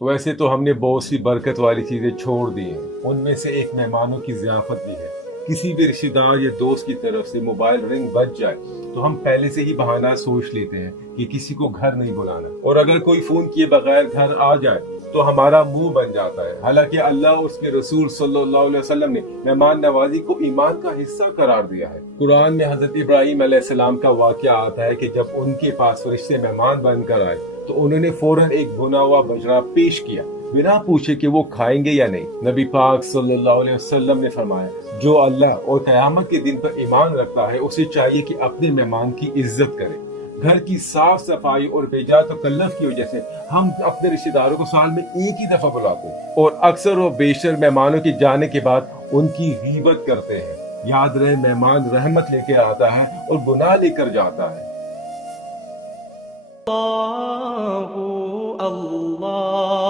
वैसे तो हमने बहुत सी बरकत वाली चीजें छोड़ दी हैं, उनमें से एक मेहमानों की ज़ियाफत भी है। किसी भी रिश्तेदार या दोस्त की तरफ से मोबाइल रिंग बज जाए तो हम पहले से ही बहाना सोच लेते हैं कि किसी को घर नहीं बुलाना, और अगर कोई फोन किए बगैर घर आ जाए तो हमारा मुंह बन जाता है। हालांकि अल्लाह और उसके रसूल सल्लल्लाहु अलैहि वसल्लम ने मेहमान नवाजी को ईमान का हिस्सा करार दिया है। कुरान में हजरत इब्राहिम अलैहिस्सलाम का वाकया आता है कि जब उनके पास फरिश्ते मेहमान बनकर आए तो उन्होंने फौरन एक भुना हुआ बजरा पेश किया, बिना पूछे कि वो खाएंगे या नहीं। नबी पाक सल्लल्लाहु अलैहि वसल्लम ने फरमाया, जो अल्लाह और क़यामत के दिन पर ईमान रखता है उसे चाहिए कि अपने मेहमान की इज्जत करे। घर की साफ सफाई और बेजा तकल्लुफ की वजह से हम अपने रिश्तेदारों को साल में एक ही दफा बुलाते हैं और अक्सर और बेशतर मेहमानों के जाने के बाद उनकी गीबत करते हैं। याद रहे, मेहमान रहमत लेकर आता है और गुनाह लेकर जाता है। अल्लाह